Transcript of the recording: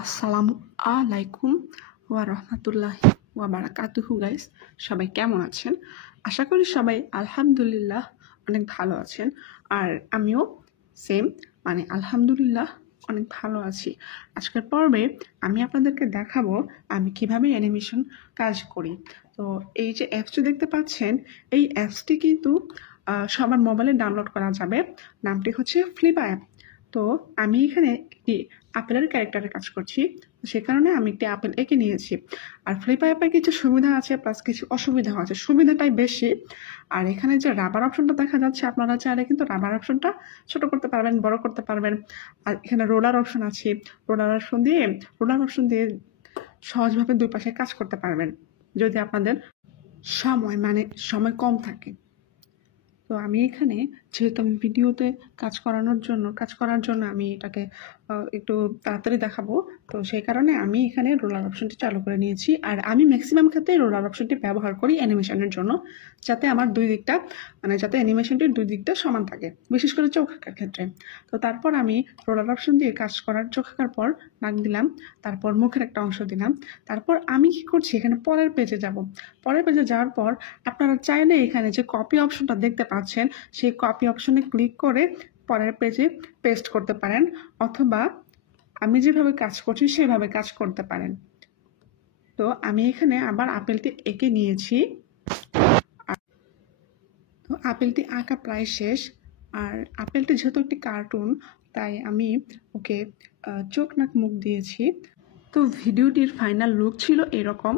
আসসালামু আলাইকুম ওয়া রাহমাতুল্লাহি ওয়া বারাকাতুহু গাইস, সবাই কেমন আছেন? আশা করি সবাই আলহামদুলিল্লাহ অনেক ভালো আছেন। আর আমিও সেম আলহামদুলিল্লাহ অনেক ভালো আছি। আজকের পর্বে আমি আপনাদেরকে দেখাবো আমি কিভাবে অ্যানিমেশন কাজ করি। তো এই যে অ্যাপসটি দেখতে পাচ্ছেন, এই অ্যাপসটি কিন্তু সবার মোবাইলে ডাউনলোড করা যাবে। নামটি হচ্ছে ফ্লিপা অ্যাপ। তো আমি এখানে একটি আপেলের ক্যারেক্টারে কাজ করছি, সে কারণে আমি একটি আপেল এঁকে নিয়েছি। আর ফ্লিপা অ্যাপে কিছু সুবিধা আছে প্লাস কিছু অসুবিধাও আছে, সুবিধাটাই বেশি। আর এখানে যে রাবার অপশনটা দেখা যাচ্ছে, আপনারা চাইলে কিন্তু রাবার অপশনটা ছোট করতে পারবেন, বড় করতে পারবেন। আর এখানে রোলার অপশন আছে, রোলার অপশন দিয়ে সহজভাবে দুই পাশে কাজ করতে পারবেন যদি আপনাদের সময় কম থাকে। তো আমি এখানে যেহেতু আমি ভিডিওতে কাজ করার জন্য আমি এটাকে একটু তাড়াতাড়ি দেখাবো, তো সেই কারণে আমি এখানে রোলার অপশনটি চালু করে নিয়েছি। আর আমি ম্যাক্সিমাম ক্ষেত্রে রোলার অপশনটি ব্যবহার করি অ্যানিমেশনের জন্য, যাতে আমার যাতে অ্যানিমেশনটির দুই দিকটা সমান থাকে, বিশেষ করে চোখ আঁকার ক্ষেত্রে। তো তারপর আমি রোলার অপশন দিয়ে চোখ আঁকার পর নাক দিলাম, তারপর মুখের একটা অংশ দিলাম। তারপর আমি কি করছি, এখানে পরের পেজে যাব। পরের পেজে যাওয়ার পর আপনারা চাইলে এখানে যে কপি অপশনটা দেখতে পাচ্ছেন, সেই কপি অপশনে ক্লিক করে পরের পেজে পেস্ট করতে পারেন, অথবা আমি যেভাবে কাজ করছি সেভাবে কাজ করতে পারেন। তো আমি এখানে আবার আপেলটি এঁকে নিয়েছি। তো আপেলটি আঁকা প্রায় শেষ। আর আপেলটি যেহেতু একটি কার্টুন, তাই আমি ওকে চোখ নাক মুখ দিয়েছি। তো ভিডিওটির ফাইনাল লুক ছিল এরকম।